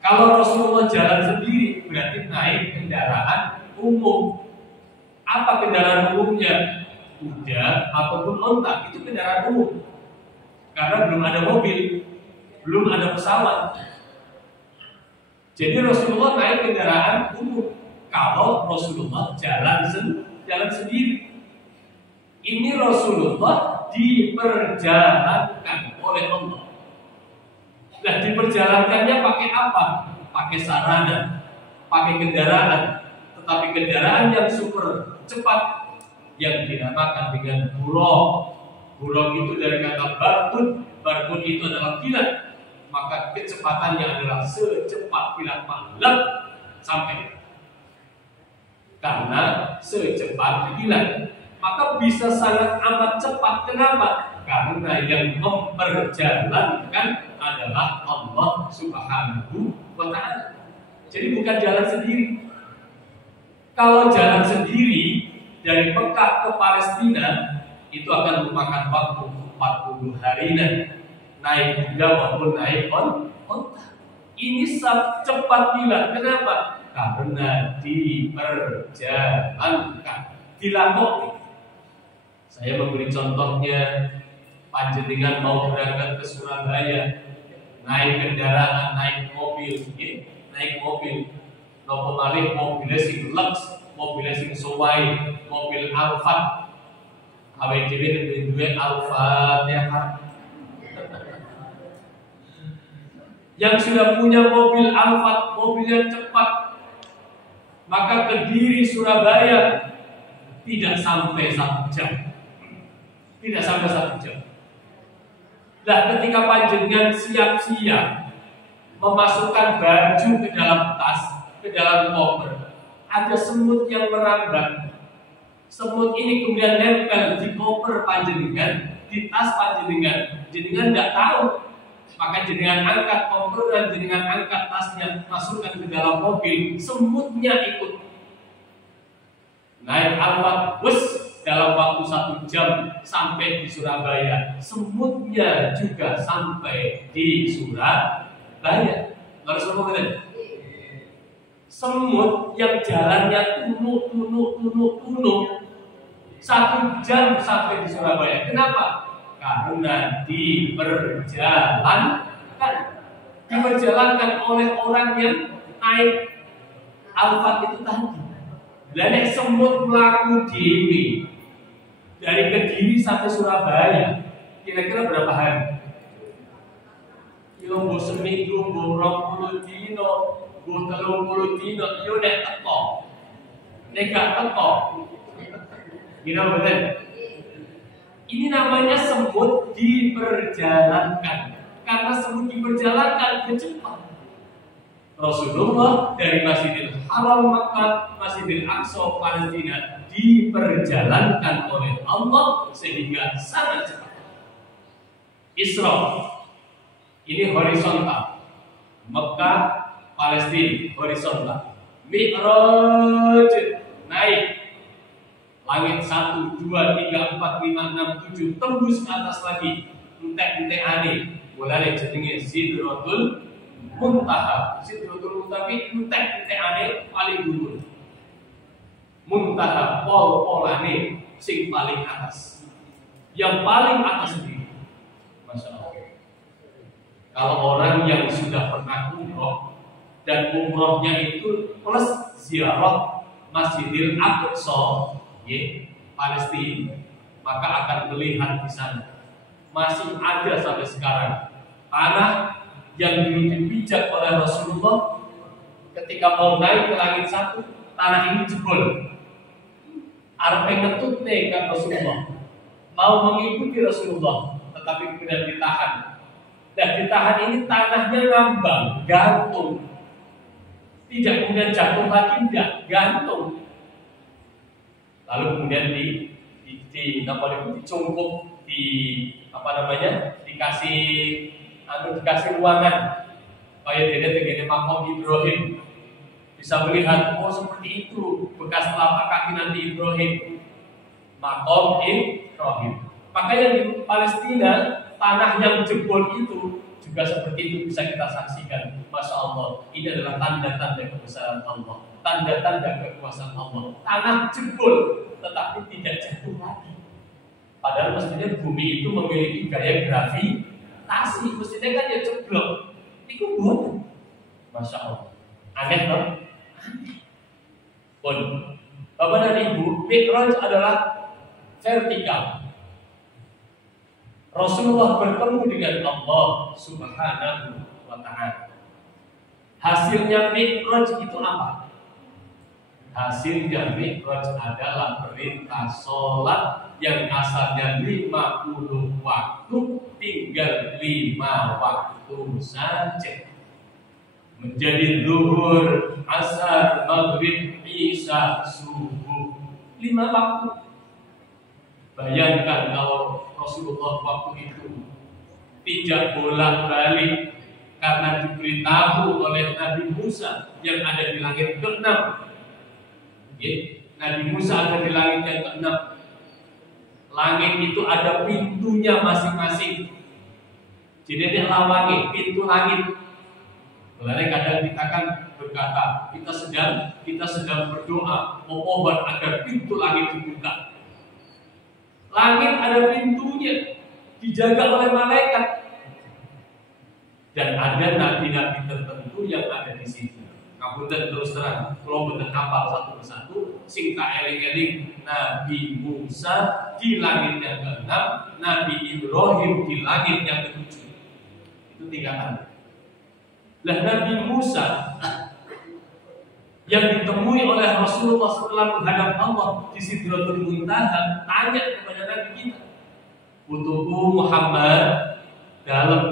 Kalau Rasulullah jalan sendiri berarti naik kendaraan umum. Apa kendaraan umumnya? Kuda ataupun onta, itu kendaraan umum. Karena belum ada mobil, belum ada pesawat. Jadi Rasulullah naik kendaraan umum. Kalau Rasulullah jalan sendiri. Ini Rasulullah diperjalankan oleh Allah. Nah, diperjalankannya pakai apa? Pakai sarana, pakai kendaraan. Tetapi kendaraan yang super cepat yang dinamakan dengan buraq. Buraq itu dari kata barqun. Barqun itu adalah kilat. Maka kecepatannya adalah secepat kilat malam sampai. Karena secepat kilat, maka bisa sangat amat cepat. Kenapa? Karena yang memperjalankan adalah Allah Subhanahu wa ta'ala. Jadi bukan jalan sendiri. Kalau jalan sendiri dari Mekah ke Palestina, itu akan memakan waktu 40 hari naik kuda maupun naik onta. Ini cepat gila. Kenapa? Karena diperjalankan, dilakukan. Saya memberi contohnya, panjenengan mau berangkat ke Surabaya, naik kendaraan, naik mobil, nopo malih mobilnya sing Lux, mobilnya sing Sowai, mobil Alphard, awake dhewe duwe Alphard ya kan. Yang sudah punya mobil Alphard, mobil yang cepat, maka ke Kediri Surabaya tidak sampai 1 jam. Tidak sampai 1 jam. Nah, ketika panjenengan siap-siap memasukkan baju ke dalam tas, ke dalam koper, ada semut yang merambat. Semut ini kemudian nempel di koper panjenengan, di tas panjenengan. Jenengan tidak tahu, maka jenengan angkat koper dan jenengan angkat tasnya, masukkan ke dalam mobil, semutnya ikut. Naik Alphard, dalam waktu 1 jam sampai di Surabaya. Semutnya juga sampai di Surabaya. Harus ngomong kan? Semut yang jalannya tunuk 1 jam sampai di Surabaya. Kenapa? Karena diperjalankan oleh orang yang naik Alphard itu tadi. Lah nek semut mlaku dhewe dari Kediri sampai Surabaya, kira-kira berapa hari? Yo mbok seminggu, mbok 20 dino, mbok 30 dino, yo nek teko. Nek gak teko. Gila betul. Ini namanya semut diperjalankan. Karena semut diperjalankan dia cepat. Rasulullah dari Masjidil Haram Makkah, Masjidil Aqsa Palestina diperjalankan oleh Allah sehingga sangat cepat. Isra ini horizontal, Mekah Palestina horizontal. Mi'raj naik langit 1, 2, 3, 4, 5, 6, 7 tembus ke atas lagi. Entek-entek aneh. Mulai jenenge Sidratul Muntaha. Sidratul Muntaha entek-entek aneh paling dhuwur. Muntaha pol-polane sing paling atas. Yang paling atas sendiri. Masya Allah. Kalau orang yang sudah pernah umroh dan umrohnya itu plus ziarah Masjidil Aqsa, Palestina, maka akan melihat di sana masih ada sampai sekarang tanah yang dulu dipijak oleh Rasulullah ketika mau naik ke langit 1, tanah ini jebol. Arep ngetutne kan Rasulullah, mau mengikuti Rasulullah, tetapi kemudian ditahan. Dan ditahan ini tanahnya ngambang, gantung. Tidak kemudian jatuh lagi, tidak gantung. Lalu kemudian dicungkup, dikasih ruangan kayak dene makam Ibrahim, bisa melihat seperti itu bekas telapak kaki Nabi Ibrahim, makam Ibrahim. Makanya di Palestina tanah yang jebol itu juga seperti itu bisa kita saksikan. Masya Allah, ini adalah tanda-tanda kebesaran Allah, tanda-tanda kekuasaan Allah. Tanah jebol tetapi tidak jatuh lagi. Padahal mestinya bumi itu memiliki gaya gravitasi, mestinya kan ya jeblok. Itu buat, Masya Allah, aneh dong. Pun, Bapak dan Ibu, Mi'raj adalah vertikal. Rasulullah bertemu dengan Allah Subhanahu wa Ta'ala. Hasilnya Mi'raj itu apa? Hasilnya Mi'raj adalah perintah sholat yang asalnya 50 waktu, tinggal 5 waktu saja. Menjadi zuhur, asar, maghrib, isya, subuh, 5 waktu. Bayangkan kalau Rasulullah waktu itu tidak bolak-balik karena diberitahu oleh Nabi Musa yang ada di langit ke-6. Nabi Musa ada di langit yang ke-6. Langit itu ada pintunya masing-masing. Jadi ini lawangi pintu langit. Mulai kadang kita kan berkata, kita sedang berdoa, memohon agar pintu langit dibuka. Langit ada pintunya, dijaga oleh malaikat. Dan ada nabi-nabi tertentu yang ada di situ. Kamu terus terang, kalau bener kapal satu persatu, sing tak eling-eling Nabi Musa di langit yang ke-6, Nabi Ibrahim di langit yang ke-7. Itu tingkatan. Lah Nabi Musa yang ditemui oleh Rasulullah setelah menghadap Allah di Sidratul Muntaha, tanya kepada Nabi kita, "Putuku Muhammad, dalam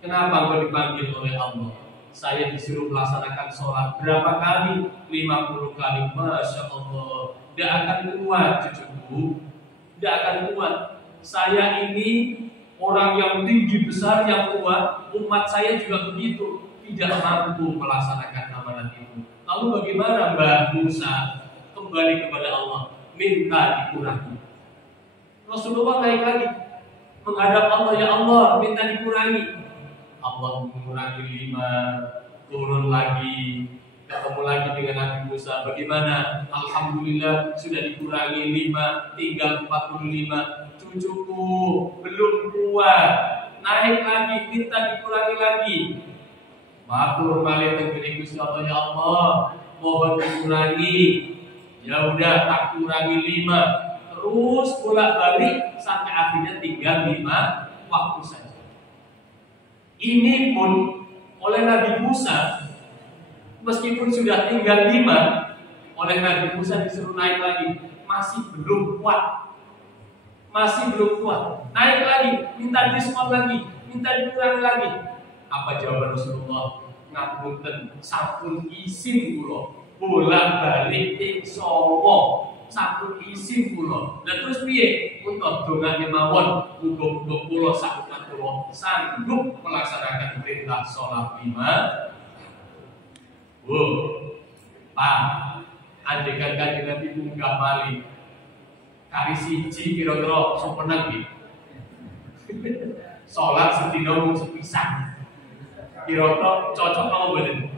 kenapa engkau dipanggil oleh Allah?" Saya disuruh melaksanakan sholat berapa kali? 50 kali. Masya Allah, tidak akan kuat cucuku, tidak akan kuat. Saya ini orang yang tinggi besar yang kuat, umat saya juga begitu, tidak mampu melaksanakan amanat itu. Lalu bagaimana Mbah Musa? Kembali kepada Allah, minta dikurangi. Rasulullah naik lagi menghadap Allah, ya Allah, minta dikurangi. Allah mengurangi 5, turun lagi, ketemu lagi dengan Nabi Musa. Bagaimana? Alhamdulillah sudah dikurangi 5, tinggal 45. Cucuku belum kuat, naik lagi, minta dikurangi lagi. Matur malih teng Gusti Allah, ya Allah, mohon dikurangi. Ya udah tak kurangi 5. Terus bolak-balik sampai akhirnya tinggal 5 waktu saja. Ini pun oleh Nabi Musa, meskipun sudah tinggal 5, oleh Nabi Musa disuruh naik lagi, masih belum kuat. Masih belum kuat. Naik lagi, minta diskon lagi, minta dikurangi lagi. Apa jawaban Rasulullah? Ngapunten, sampun izin kula bolak-balik ing Solo, sampun izin kula. Lah terus piye? Untuk dongane mawon, muga-muga kula sakutan kula sanggup melaksanakan perintah salat 5. Pak, andekan kanjeng Nabi munggah malih kali siji kira-kira sopenan nggih. Salat sedina mung sepisan. Kira-kira cocok apa mboten?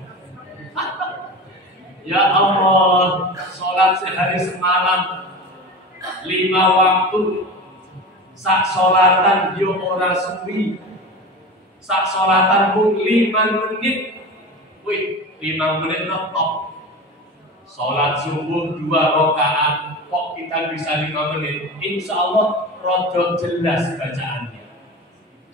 Ya Allah, salat sehari semalam 5 waktu. Sak salatan yo ora suwi. Sak salatan mung 5 menit. Wih, 5 menit top. Salat subuh 2 rakaat kok kita bisa 5 menit. Insya Allah rodok jelas bacaannya.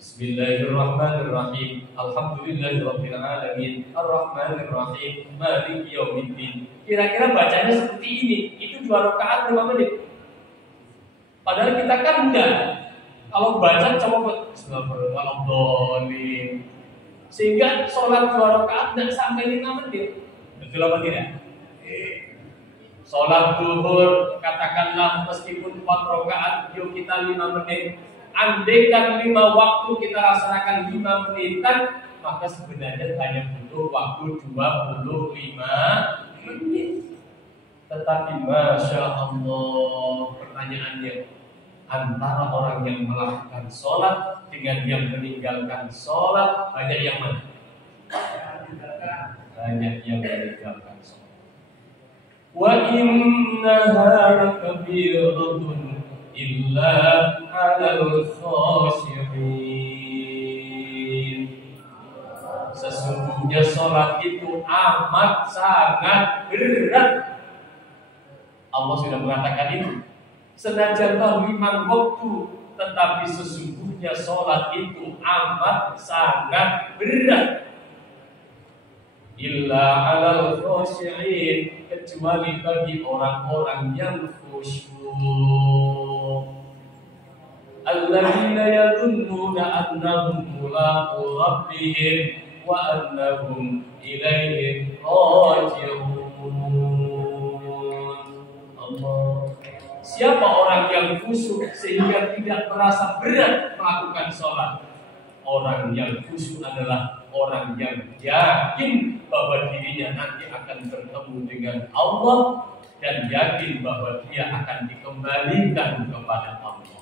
Bismillahirrahmanirrahim. Alhamdulillahirabbil alamin. Arrahmanirrahim. Maliki yaumiddin. Kira-kira bacanya seperti ini. Itu 2 rakaat 5 menit. Padahal kita kan enggak. Kalau baca coba Bismillahirrahmanirrahim. Sehingga sholat 2 rakaat enggak sampai 5 menit. Betul apa tidak? Sholat zuhur katakanlah meskipun 4 rakaat, yuk kita 5 menit. Andaikan 5 waktu kita laksanakan 5 menitan, maka sebenarnya hanya butuh waktu 25 menit. Tetapi Masya Allah, pertanyaannya, antara orang yang melakukan sholat dengan yang meninggalkan sholat, banyak yang mana? Banyak yang meninggalkan sholat. Wa innaha lakabiratun illa 'alal khashi'in. Sesungguhnya sholat itu amat sangat berat. Allah sudah mengatakan itu. Senajan tahu 5 waktu, tetapi sesungguhnya sholat itu amat sangat berat. Illa 'alal khashi'in, kecuali bagi orang-orang yang khusyuk. Alladzina yadhunnuna annahum mulaqu rabbihim wa annahum ilaihi raji'un. Allah. Siapa orang yang khusyuk sehingga tidak merasa berat melakukan sholat? Orang yang khusyuk adalah orang yang yakin bahwa dirinya nanti akan bertemu dengan Allah dan yakin bahwa dia akan dikembalikan kepada Allah.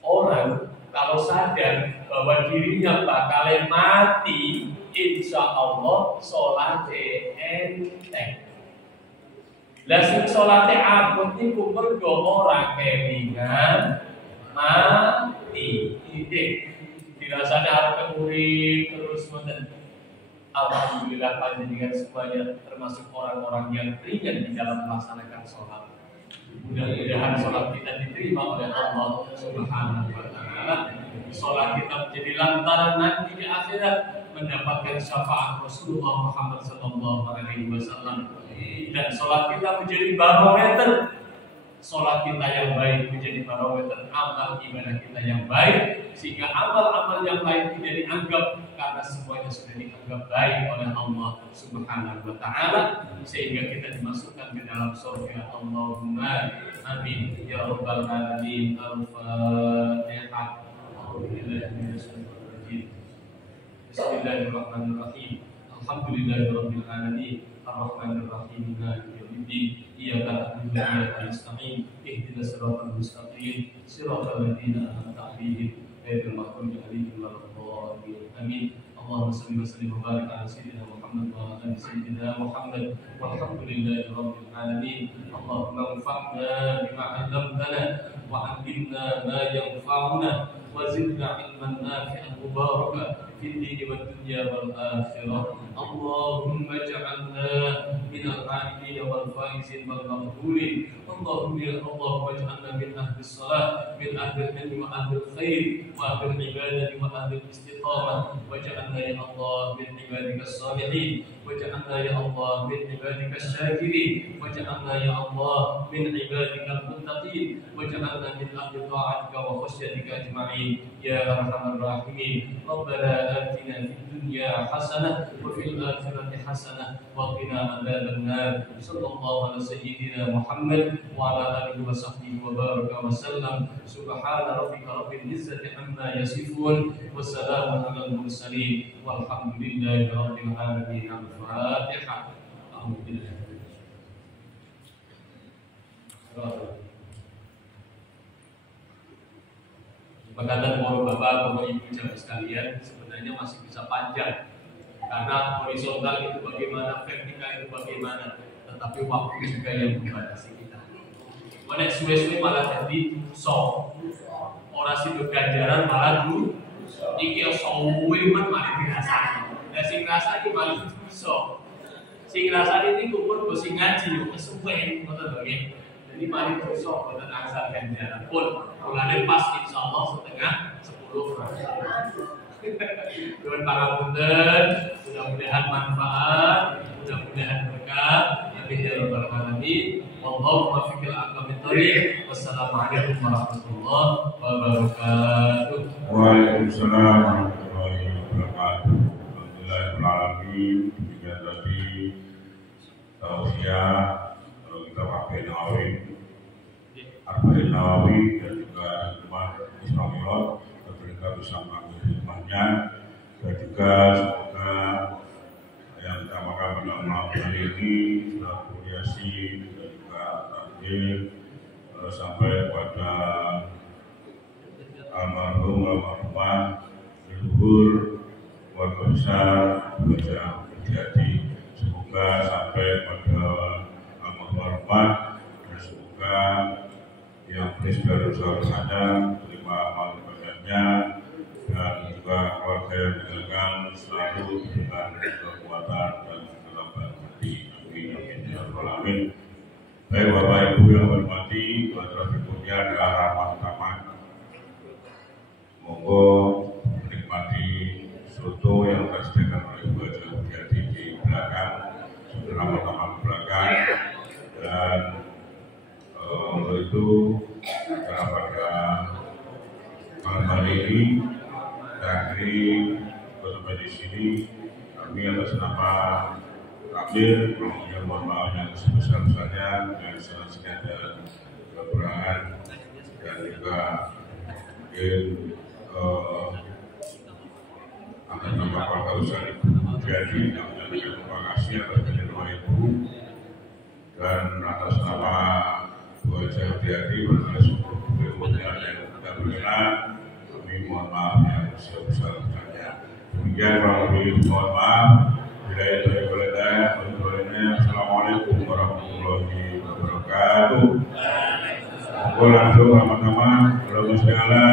Orang kalau sadar bahwa dirinya bakal mati, insya Allah sholatnya enteng. Lah sing salate abot niku mergo ora kelingan mati. Iki dirasane arep urip terus mboten. Alhamdulillah panjenengan semuanya termasuk orang-orang yang ringan di dalam melaksanakan sholat. Mudah-mudahan sholat kita diterima oleh Allah Subhanahu wa taala. Sholat kita menjadi lantaran nanti di akhirat mendapatkan syafaat Rasulullah Muhammad sallallahu alaihi wasallam. Dan sholat kita menjadi barometer. Sholat kita yang baik menjadi barometer amal ibadah kita yang baik, sehingga amal-amal yang lain tidak dianggap karena semuanya sudah dianggap baik oleh Allah Subhanahu wa taala, sehingga kita dimasukkan ke dalam surga. Allahumma amin ya rabbal alamin. Al-Fatihah. Bismillahirrahmanirrahim. Alhamdulillahirabbil alamin. Ar-Rahmanir-Rahim. Maliki yaumiddin. Iyyaka na'budu wa iyyaka nasta'in. Ihdinas siratal mustaqim. Siratal ladzina an'amta 'alaihim ghairil maghdubi 'alaihim waladdallin. Amin. Allahumma shalli wa sallim wa barik ala sayyidina Muhammad wa ala sayyidina Muhammad. Walhamdulillahirabbil alamin. Allahumma anfa'na bima 'allamtana wa 'allimna ma yanfa'una wa zidna 'ilman nafi'an mubarakan في الدين والدنيا والآخرة. اللهم اجعلنا من العائدين والفائزين والمقبولين. اللهم اجعلنا من أهل الصلاة، من أهل العلم وأهل الخير وأهل العبادة وأهل الاستقامة. واجعلنا يا الله من عبادك الصالحين، واجعلنا يا الله من عبادك الشاكرين، واجعلنا يا الله من عبادك المتقين، واجعلنا من أهل طاعتك وخشيتك أجمعين يا أرحم الراحمين. ربنا آتنا في الدنيا حسنة وفي الآخرة حسنة وقنا عذاب النار. صلى الله على سيدنا محمد وعلى آله وصحبه وبارك وسلم. سبحان ربك رب العزة عما يصفون والسلام على المرسلين والحمد لله رب العالمين. الفاتحة. أعوذ بالله. Perkataan para bapak, bapak ibu jamaah sekalian sebenarnya masih bisa panjang karena horizontal itu bagaimana, vertikal itu bagaimana, tetapi waktu juga yang membatasi kita. Mana suwe-suwe malah jadi sok, orasi berganjaran malah dulu, iki suwe man malah dirasani, dan sing rasani malah sok, sing rasani ini kumur bosi ngaji, kesuwen, betul bagi. Jadi mari besok pada asal ganjaran pun mulai pas insya Allah setengah 10. Dengan pangapunten, mudah-mudahan manfaat, mudah-mudahan berkah. Amin ya rabbal alamin. Wallahu muwaffiq ila aqwamit thoriq. Wassalamualaikum warahmatullahi wabarakatuh. Waalaikumsalam warahmatullahi wabarakatuh. Alhamdulillahirabbil alamin. Juga tadi tausiah kalau kita pakai Nawawi, Arba'in Nawawi dan juga Rumah Islamiyah, kita bisa mengambil hikmahnya dan juga semoga yang kita makan pada malam hari ini sudah kuriasi dan juga takdir sampai pada almarhum almarhumah leluhur keluarga besar Baja Mulyadi. Semoga sampai pada almarhumah dan semoga yang Presiden Darussalam terima amal ibadahnya dan juga keluarga yang meninggalkan selalu dengan kekuatan dan kelapan hati. Amin ya rabbal alamin. Baik Bapak Ibu yang hormati, pada berikutnya adalah ramah taman. Monggo menikmati soto yang disediakan oleh Bu Haja Mulyadi di belakang, ramah taman belakang, dan untuk itu pada malam hari ini dari bersama di sini kami atas nama takdir yang mohon maaf yang sebesar-besarnya dengan segala dan kekurangan dan juga mungkin atas nama keluarga besar Ibu Jadi yang terima kasih atas kerjasama Ibu dan atas nama Bu Haja Mulyadi berbagai suku kemudian yang kita berkenan kami mohon maaf yang sebesar-besarnya. Demikian kurang lebih mohon maaf. Bila itu Assalamualaikum warahmatullahi wabarakatuh. Langsung sama-sama, Allahumma sholli ala